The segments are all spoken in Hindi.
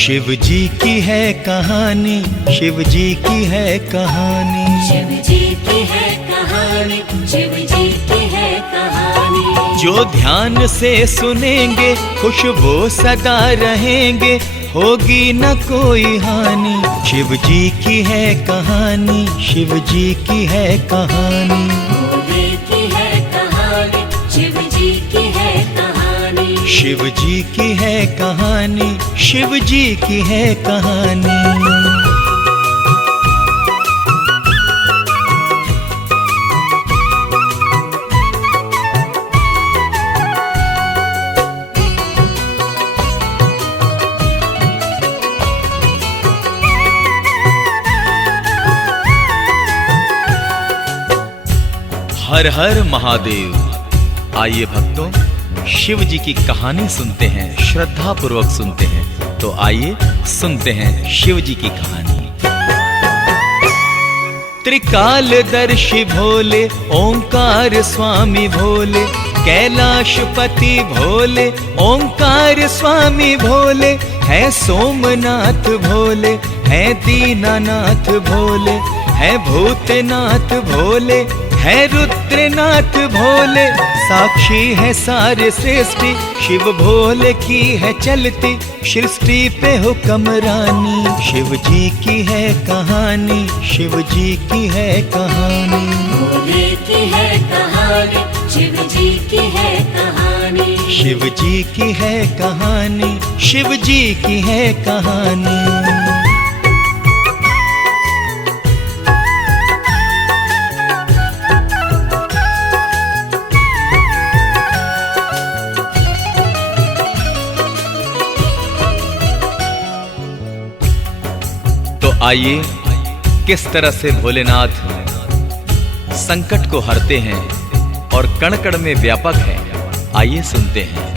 शिव जी की है कहानी, शिव जी की है कहानी, शिव जी की है कहानी, शिव जी की है कहानी। जो ध्यान से सुनेंगे खुश वो सदा रहेंगे, होगी न कोई हानि। शिव जी की है कहानी, शिव जी की है कहानी, भोले की है कहानी, शिव जी की है कहानी। शिव जी की है कहानी, शिव जी की है कहानी। हर हर महादेव। आइए भक्तों, शिव जी की कहानी सुनते हैं, श्रद्धा पूर्वक सुनते हैं। तो आइए सुनते हैं शिव जी की कहानी। त्रिकालदर्शी भोले, ओंकार स्वामी भोले, कैलाशपति भोले, ओंकार स्वामी भोले, है सोमनाथ भोले, है दीनानाथ भोले, है भूतनाथ भोले, है रुद्रनाथ भोले। साक्षी है सारे सृष्टि, शिव भोले की है चलती सृष्टि पे हुक्मरानी। शिव जी की है कहानी, शिव जी की है कहानी, भोले की है कहानी, शिव जी की है कहानी। शिव जी की है कहानी, शिव जी की है कहानी। आइए किस तरह से भोलेनाथ संकट को हरते हैं और कण कण में व्यापक है, आइए सुनते हैं।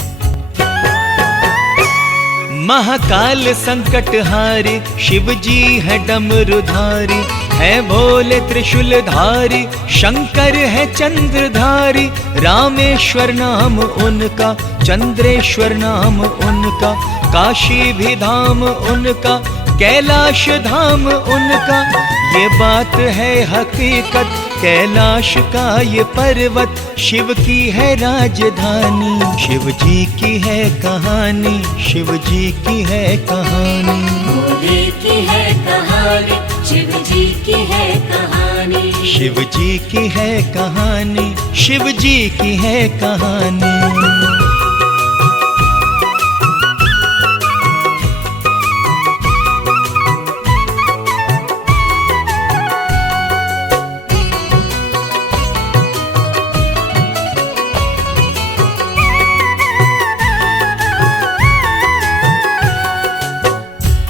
महाकाल संकटहारी, शिव जी है डमरुधारी, है भोले त्रिशूलधारी, शंकर है चंद्रधारी। रामेश्वर नाम उनका, चंद्रेश्वर नाम उनका, काशी भी धाम उनका, कैलाश धाम उनका। ये बात है हकीकत, कैलाश का ये पर्वत शिव की है राजधानी। शिव जी की है कहानी, शिव जी की है कहानी, भोले की है कहानी, शिव जी की है कहानी। शिव जी की है कहानी, शिव जी की है कहानी।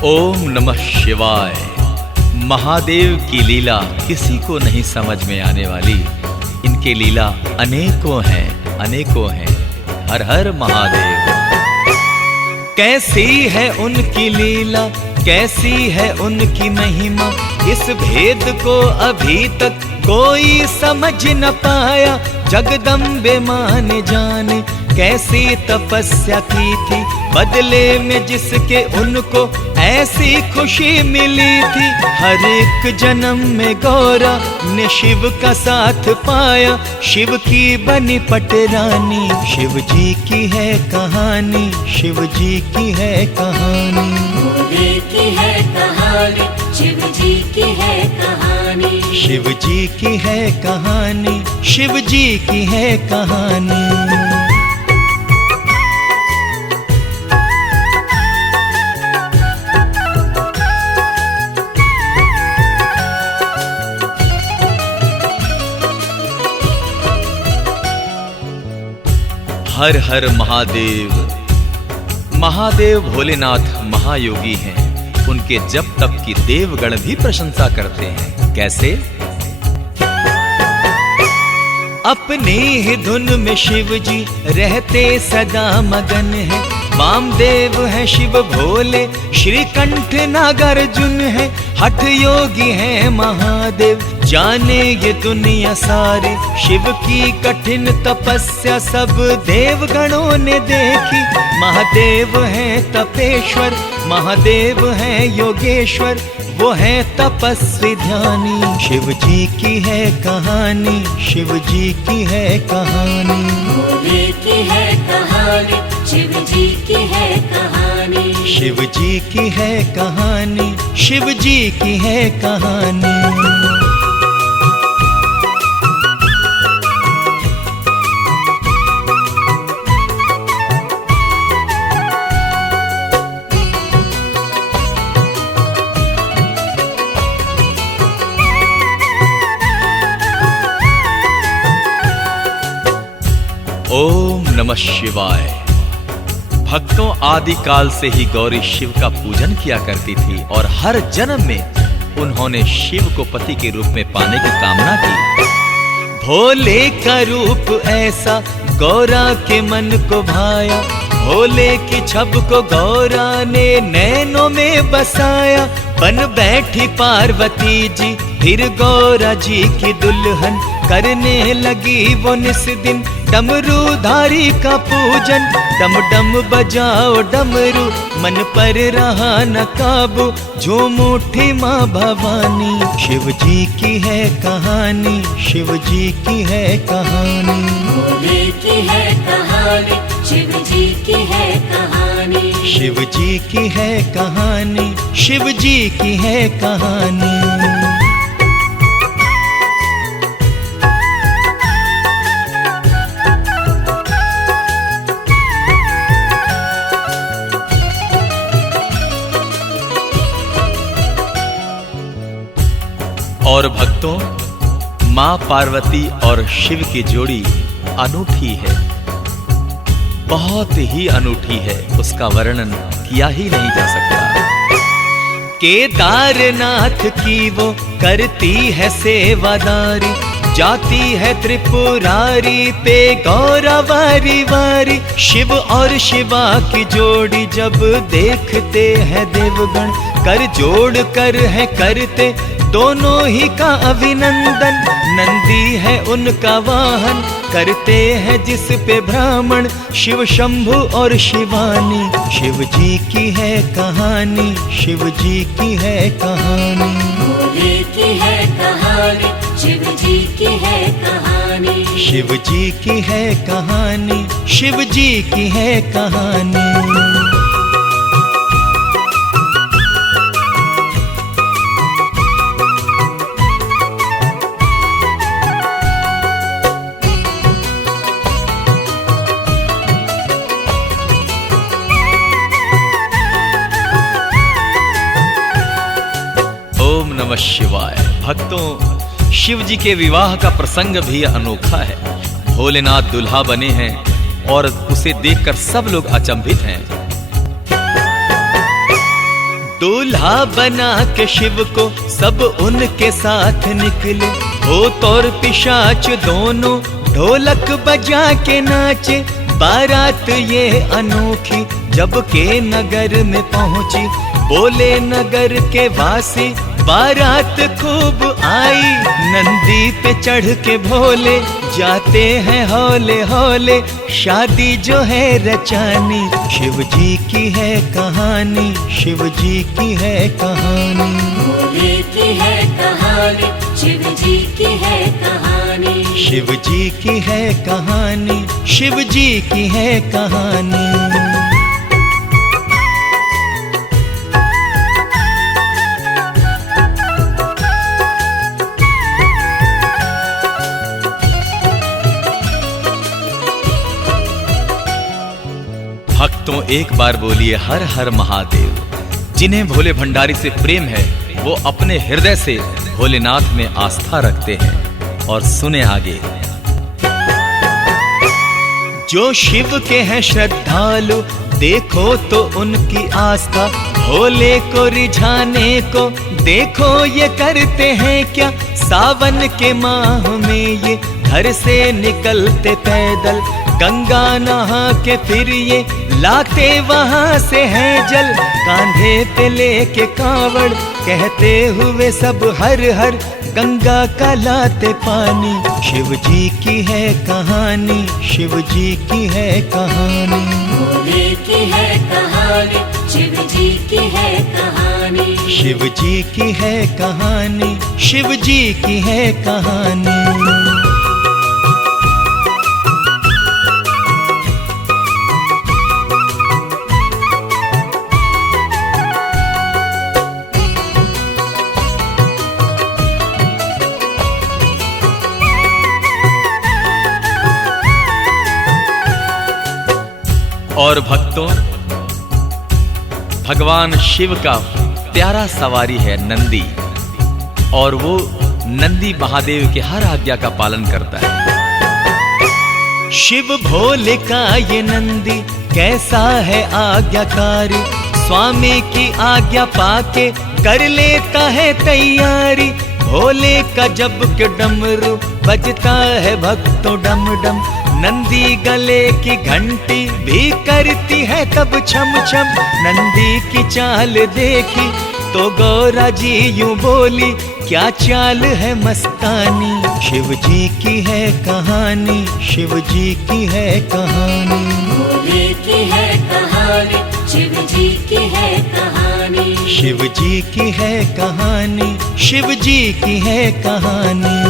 ओम नमः शिवाय। महादेव की लीला किसी को नहीं समझ में आने वाली। इनके लीला अनेकों हैं, अनेकों हैं। हर हर महादेव। कैसी है उनकी लीला, कैसी है उनकी महिमा, इस भेद को अभी तक कोई समझ न पाया। जगदम्बे मान जाने कैसी तपस्या की थी, बदले में जिसके उनको ऐसी खुशी मिली थी। हर एक जन्म में गौरा ने शिव का साथ पाया, शिव की बनी पटरानी। शिव जी की है कहानी, शिव जी की है कहानी, भोले की है कहानी, शिव जी की है कहानी। शिव जी की है कहानी, शिव जी की है कहानी। हर हर महादेव। महादेव भोलेनाथ महायोगी हैं, उनके जप तप की देवगण भी प्रशंसा करते हैं। कैसे? अपनी ही धुन में शिव जी रहते सदा मगन है। वामदेव है शिव भोले, श्रीकंठ नागार्जुन है, हठ योगी है महादेव, जाने ये दुनिया सारी। शिव की कठिन तपस्या सब देवगणों ने देखी। महादेव है तपेश्वर, महादेव है योगेश्वर, वो है तपस्वी ध्यानी। शिव जी की है कहानी, शिव जी की है कहानी। भोले की है कहानी, शिव जी की है कहानी। शिव जी की है कहानी, शिव जी की है कहानी। ओम नमः शिवाय। भक्तों, आदिकाल से ही गौरी शिव का पूजन किया करती थी और हर जन्म में उन्होंने शिव को पति के रूप में पाने की कामना की। भोले का रूप ऐसा गौरा के मन को भाया, भोले की छब को गौरा ने नैनों में बसाया। बन बैठी पार्वती जी फिर गौरा जी की दुल्हन, करने लगी वो निस दिन डमरूधारी का पूजन। डम डम बजाओ डमरू, मन पर रहा न काबू, झूम उठी माँ भवानी। शिव जी की है कहानी, शिव जी की है कहानी। भोले की है कहानी, शिव जी की है कहानी। शिव जी की है कहानी, शिव जी की है कहानी। और भक्तों, माँ पार्वती और शिव की जोड़ी अनूठी है, बहुत ही अनूठी है। उसका वर्णन किया ही नहीं जा सकता। केदारनाथ की वो करती है सेवादारी, जाती है त्रिपुरारी पे गौरा वारी वारी। शिव और शिवा की जोड़ी जब देखते हैं देवगण, कर जोड़ कर है करते दोनों ही का अभिनंदन। नंदी है उनका वाहन, करते हैं जिस पे ब्राह्मण, शिव शंभु और शिवानी। शिव जी की है कहानी, शिव जी की है कहानी। भोले की है कहानी, शिव जी की है कहानी। शिव जी की है कहानी, शिव जी की है कहानी। नमः शिवाय। भक्तों, शिव जी के विवाह का प्रसंग भी अनोखा है। भोलेनाथ दुल्हा बने हैं और उसे देखकर सब लोग अचंभित हैं। दूल्हा बना के शिव को सब उनके साथ निकले, भूत और पिशाच दोनों ढोलक बजा के नाचे। बारात ये अनोखी जब के नगर में पहुंची, बोले नगर के वासी बारात खूब आई। नंदी पे चढ़ के भोले जाते हैं हौले हौले, शादी जो है रचानी। शिव जी की है कहानी, शिव जी की है कहानी। भोले की है कहानी, शिव जी की है कहानी। शिव जी की है कहानी, शिव जी की है कहानी। भक्तों, एक बार बोलिए हर हर महादेव। जिन्हें भोले भंडारी से प्रेम है वो अपने हृदय से भोलेनाथ में आस्था रखते हैं। और सुने आगे। जो शिव के हैं श्रद्धालु, देखो तो उनकी आस्था। भोले को रिझाने को देखो ये करते हैं क्या। सावन के माह में ये घर से निकलते पैदल, गंगा नहा के फिर ये लाते वहां से हैं जल, कांधे पे लेके कांवड़, कहते हुए सब हर हर, गंगा का लाते पानी। शिव जी की है कहानी, शिव जी की है कहानी। भोले की है कहानी, शिव जी की है कहानी। शिव जी की है कहानी, शिव जी की है कहानी। और भक्तों, भगवान शिव का प्यारा सवारी है नंदी, और वो नंदी महादेव के हर आज्ञा का पालन करता है। शिव भोले का ये नंदी कैसा है आज्ञाकारी, स्वामी की आज्ञा पाके कर लेता है तैयारी। भोले का जब के डमरू बजता है भक्तों डम डम, नंदी गले की घंटी भी करती है तब छम छम। नंदी की चाल देखी तो गौरा जी यूं बोली, क्या चाल है मस्तानी। शिव जी की है कहानी, शिव जी की है कहानी। भोले की है कहानी, शिव जी की है कहानी। शिव जी की है कहानी, शिव जी की है कहानी।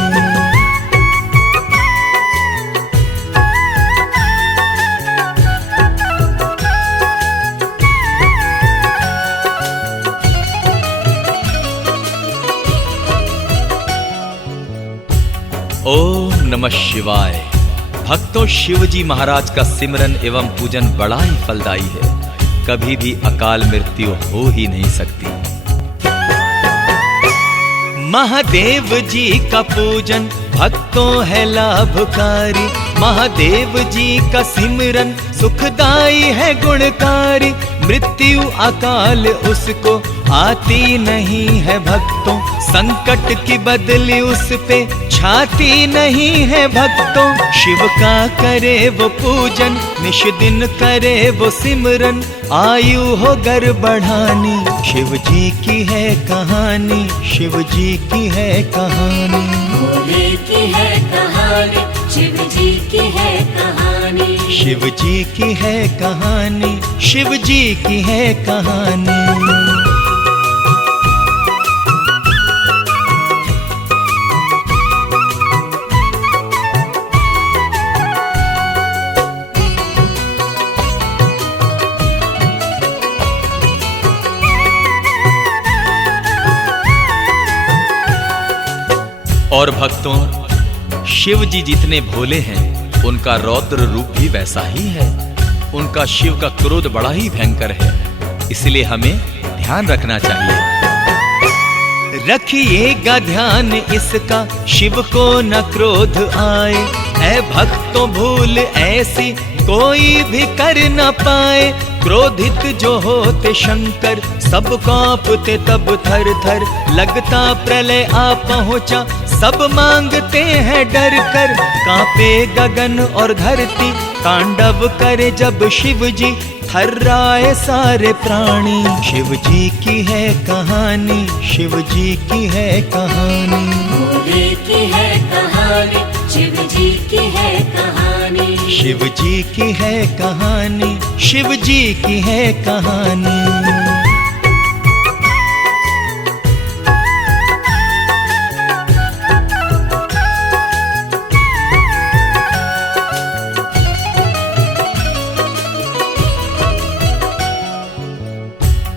ओम नमः शिवाय। भक्तों, शिव जी महाराज का सिमरन एवं पूजन बड़ा ही फलदायी है, कभी भी अकाल मृत्यु हो ही नहीं सकती। महादेव जी का पूजन भक्तों है लाभकारी, महादेव जी का सिमरन सुखदाई है गुणकारी। मृत्यु अकाल उसको आती नहीं है भक्तों, संकट की बदली उस पे छाती नहीं है भक्तों। शिव का करे वो पूजन, निश दिन करे वो सिमरन, आयु हो गर बढ़ानी। शिव जी की है कहानी, शिव जी की है कहानी। भोले की है कहानी, शिव जी की है कहानी। शिव जी की है कहानी, शिव जी की है कहानी। और भक्तों, शिव जी जितने भोले हैं उनका रौद्र रूप भी वैसा ही है। उनका शिव का क्रोध बड़ा ही भयंकर है, इसलिए हमें ध्यान रखना चाहिए। रखिएगा ध्यान इसका, शिव को न क्रोध आए। ऐ भक्तों, भूल ऐसी कोई भी कर न पाए। क्रोधित जो होते शंकर, सब कांपते तब थर थर। लगता प्रलय आ पहुंचा, सब मांगते हैं डर कर। कांपे गगन और धरती, तांडव करे जब शिव जी, थर्राए सारे प्राणी। शिव जी की है कहानी, शिव जी की है कहानी। भोले की है कहानी, शिव जी की है कहानी। शिव जी की है कहानी, शिव जी की है कहानी।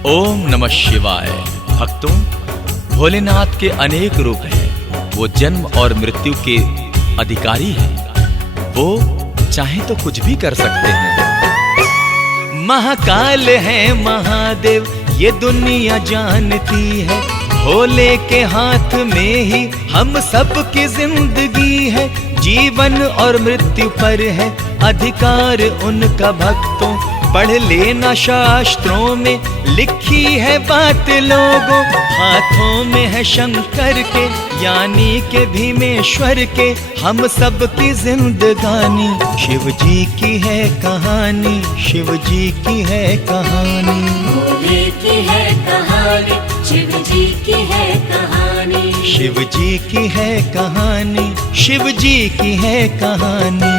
ओम नमः शिवाय। भक्तों, भोलेनाथ के अनेक रूप हैं। वो जन्म और मृत्यु के अधिकारी हैं। वो चाहे तो कुछ भी कर सकते हैं। महाकाल है महादेव, ये दुनिया जानती है। भोले के हाथ में ही हम सब की जिंदगी है। जीवन और मृत्यु पर है अधिकार उनका भक्तों, पढ़ लेना शास्त्रों में लिखी है बात लोगों, हाथों में है शंकर के यानी के भीमेश्वर के, हम सब की जिंदगानी शिव जी की है कहानी, शिव जी की है कहानी। भोले की है कहानी, शिव जी की है कहानी, शिव जी की है कहानी, शिव जी की है कहानी।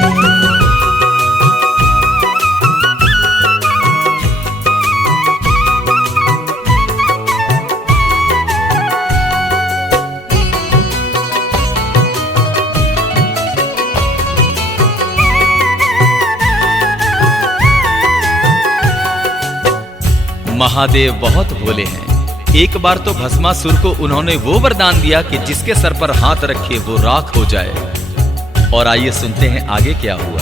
महादेव बहुत भोले हैं। एक बार तो भस्मासुर को उन्होंने वो वरदान दिया कि जिसके सर पर हाथ रखे वो राख हो जाए। और आइए सुनते हैं आगे क्या हुआ।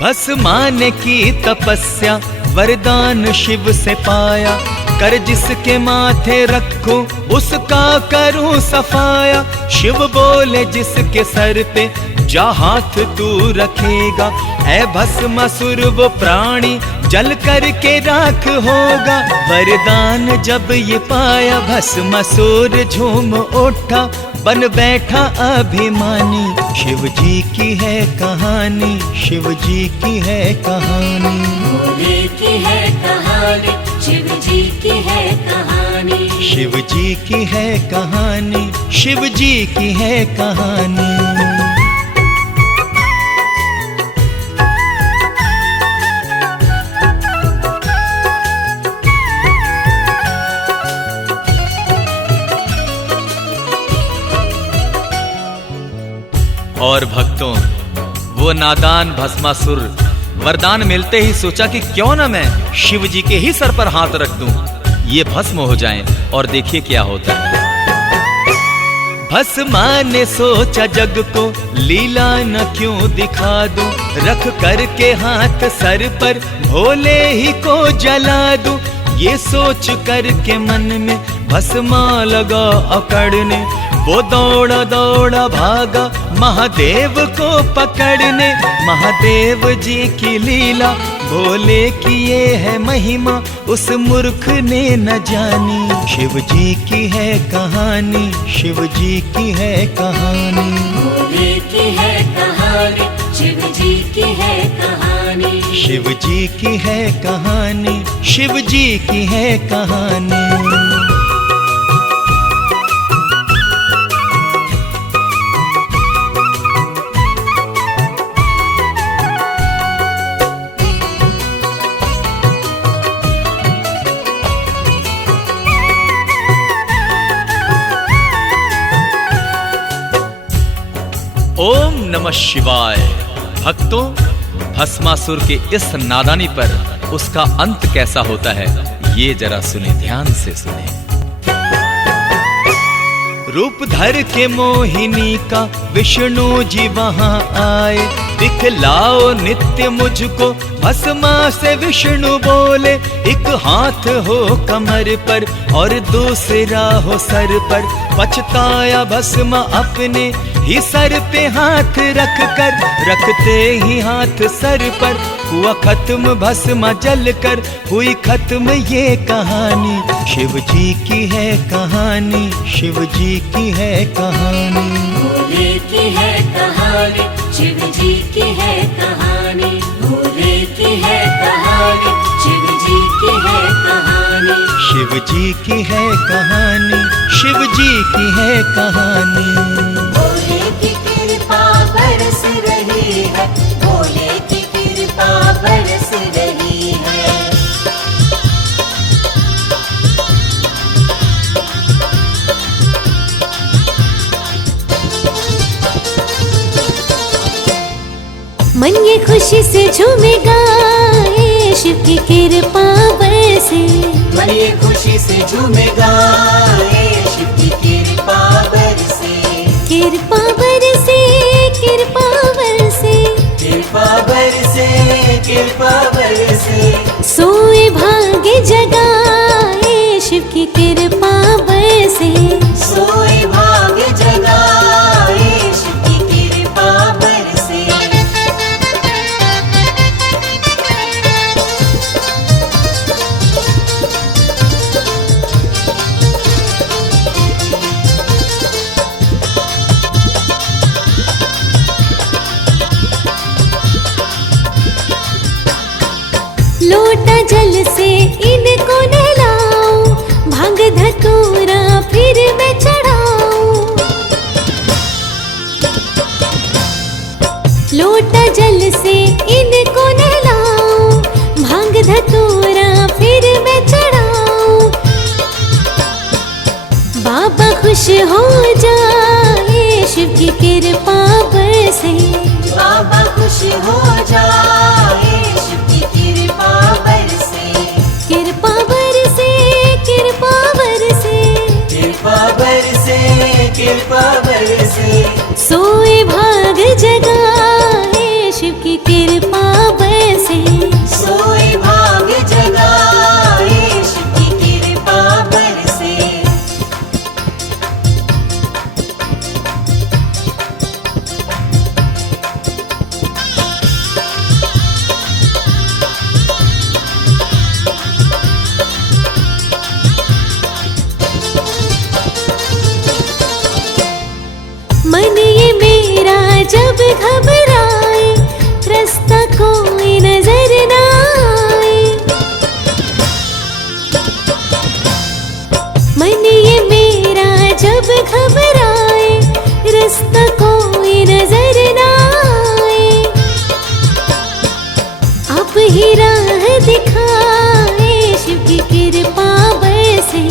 भस्मा ने की तपस्या वरदान शिव से पाया, कर जिसके माथे रखूं उसका करूं सफाया। शिव बोले जिसके सर पे जा हाथ तू रखेगा, ऐ भस्मासुर वो प्राणी जल करके राख होगा। वरदान जब ये पाया भस्मासुर झूम उठा, बन बैठा अभिमानी। शिव जी की है कहानी, शिव जी की है कहानी। भोले की है कहानी, शिव जी की है कहानी, शिव जी की है कहानी, शिव जी की है कहानी। और भक्तों, वो नादान भस्मासुर वरदान मिलते ही सोचा कि क्यों ना मैं शिव जी के ही सर पर हाथ रख दूं, ये भस्म हो जाएं। और देखिए क्या होता है। भस्मा ने सोचा जग को लीला न क्यों दिखा दूं, रख करके हाथ सर पर भोले ही को जला दूं। ये सोच करके मन में भस्मा लगा अकड़ने, वो दौड़ा दौड़ा भागा महादेव को पकड़ने। महादेव जी की लीला भोले की ये है महिमा, उस मूर्ख ने न जानी। शिव जी की है कहानी, शिव जी की है कहानी। भोले की है कहानी, शिव जी की है कहानी, शिव जी की है कहानी, शिव जी की है कहानी। ओम नमः शिवाय। भक्तों, भस्मासुर के इस नादानी पर उसका अंत कैसा होता है ये जरा सुने, ध्यान से सुने। रूप धर के मोहिनी का विष्णु जी वहां आए, दिखलाओ नित्य मुझको भस्मा से विष्णु बोले। एक हाथ हो कमर पर और दूसरा हो सर पर, पछताया भस्मा अपने ही सर पे हाथ रख कर। रखते ही हाथ सर पर हुआ खत्म भस्मा जल कर, हुई खत्म ये कहानी। शिव जी की है कहानी, शिव जी की है कहानी। भोले की है कहानी, शिव जी की है कहानी, भोले की है कहानी, शिव जी की है कहानी, शिव जी की है कहानी, शिव जी की है कहानी। भोले की कृपा बरस रही है, भोले की कृपा बरस रही है। मन ये खुशी से झूमेगा, ये शिव की कृपा बरसे। मन ये खुशी से झूमेगा, ये शिव की कृपा बरसे। कृपा बरसे, कृपा बरसे, कृपा बरसे, कृपा बरसे। सोए भाग्य जगाए, शिव की कृपा बरसे। सोए भाग्य जगाए, शिव की कृपा बरसे। लोटा जल से इनको नहलाऊं, भांग धतूरा फिर मैं चढ़ाऊं। लोटा जल से इनको नहलाऊं, भांग धतूरा फिर मैं चढ़ाऊं। बाबा खुश हो जाए शिव की कृपा बरसे, बाबा खुश हो जाए शिव की कृपा बरसे, कृपा बरसे, कृपा बरसे, कृपा बरसे, कृपा बरसे। सोए भाग जगाए शिव की कृपा बरसे। सोए भाग जगाए शिव की कृपा बरसे। मन ये मेरा जब घबराए, रास्ता कोई नजर ना आए। मन ये मेरा जब घबराए, रास्ता कोई नजर ना आए। आप ही राह दिखाए शिव की कृपा बरसे।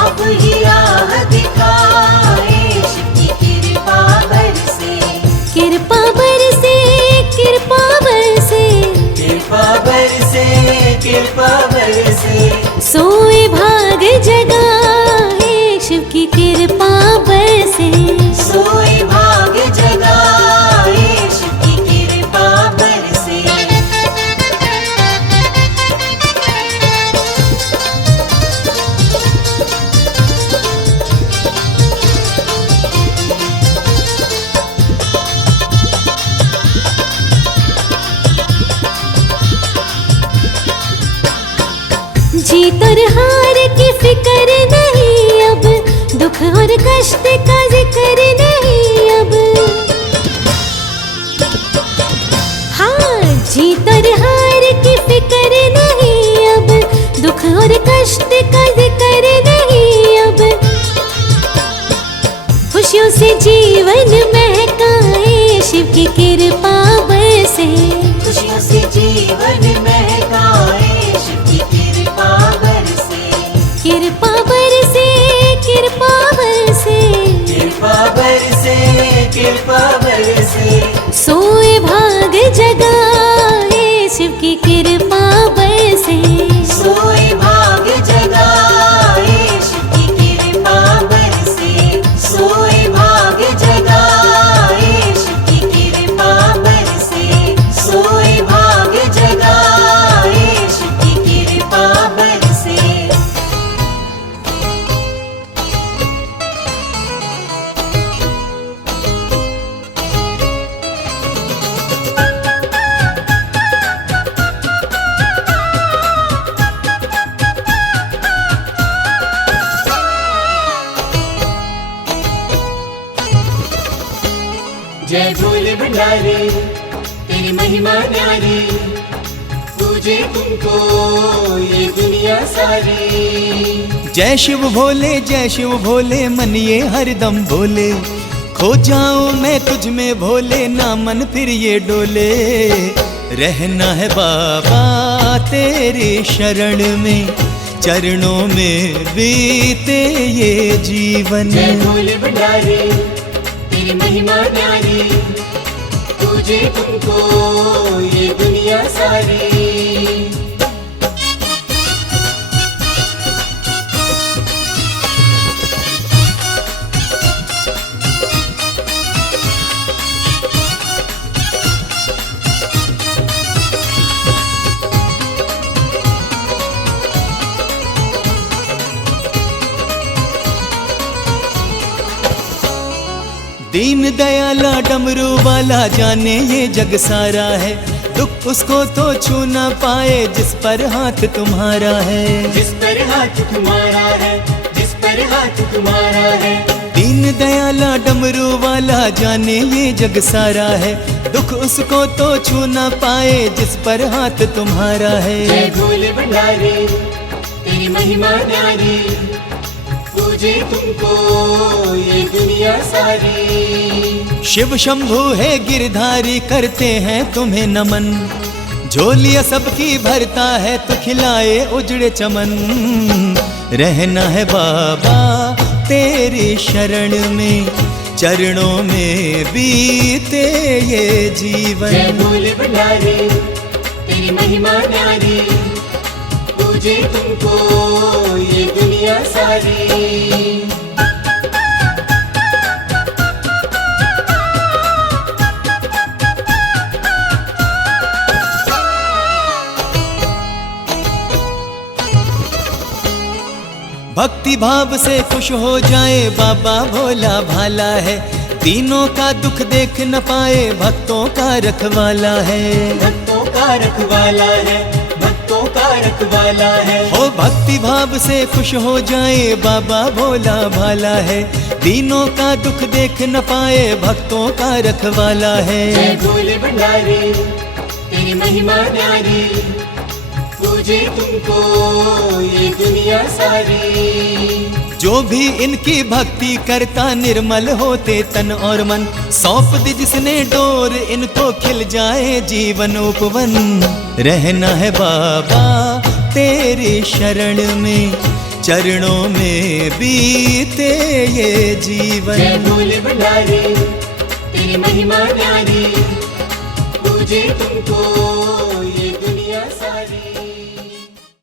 अब ही राह दिखाए शिव की कृपा बरसे। कृपा बरसे, कृपा बरसे, कृपा बरसे, कृपा बरसे। सोए भाग जगाए शिव की कृपा बरसे। सोए भाग जगाए शिव की कृपा बरसे। जीत और हार की फिक्र नहीं अब, दुख और कष्ट का जिक्र नहीं अब। हाँ, जीत और हार की फिक्र नहीं अब, दुख और कष्ट का जिक्र नहीं अब। खुशियों से जीवन महकाए शिव की कृपा बरसे। खुशियों से जीवन महकाए शिव की कृपा बरसे। कृपा बरसे, कृपा बरसे, कृपा बरसे, कृपा बरसे। सोए भाग जगाए शिव की कृपा बरसे। सोए भाग जगाए शिव की कृपा बरसे। सोए भाग जगाए शिव की कृपा बरसे। सोए भाग जगाए शिव की कृपा बरसे। जय भोले भंडारी तेरी महिमा न्यारी, पूजे तुमको ये दुनिया सारी। जय शिव भोले, जय शिव भोले, मन ये हरदम भोले। खो जाऊं मैं तुझ में भोले, ना मन फिर ये डोले। रहना है बाबा तेरी शरण में, चरणों में बीते ये जीवन। जय भोले भंडारी तेरी महिमा न्यारी, पूजे तुमको ये दुनिया सारी। दीन दयाला डमरू वाला जाने ये जग सारा है, दुख उसको तो छू ना पाए जिस पर हाथ तुम्हारा है। जिस पर हाथ तुम्हारा है, जिस पर हाथ तुम्हारा है। दीन दयाला डमरू वाला जाने ये जग सारा है, दुख उसको तो छू ना पाए जिस पर हाथ तुम्हारा है। जय भोले भंडारी तेरी महिमा न्यारी, पूजे तुमको ये दुनिया सारी। शिव शंभु है गिरधारी, करते हैं तुम्हें नमन। झोलियां सबकी भरता है तो खिलाए उजड़े चमन। रहना है बाबा तेरी शरण में, चरणों में बीते ये जीवन। जय भोले भंडारी तेरी महिमा न्यारी, पूजे तुमको ये दुनिया सारी। भक्ति भाव से खुश हो जाए बाबा भोला भाला है। तीनों का दुख देख न पाए भक्तों का रखवाला है। भक्तों का रखवाला है, भक्तों का रखवाला है। हो भक्ति भाव से खुश हो जाए बाबा भोला भाला है। तीनों का दुख देख न पाए भक्तों का रखवाला है। जय भोले भंडारी तेरी महिमा न्यारी, पूजे तुमको ये दुनिया सारी। जो भी इनकी भक्ति करता निर्मल होते तन और मन। सौंप दी जिसने डोर इनको खिल जाए जीवन उपवन। रहना है बाबा तेरी शरण में, चरणों में बीते ये जीवन। जय भोले भंडारी तेरी महिमा न्यारी, पूजे तुमको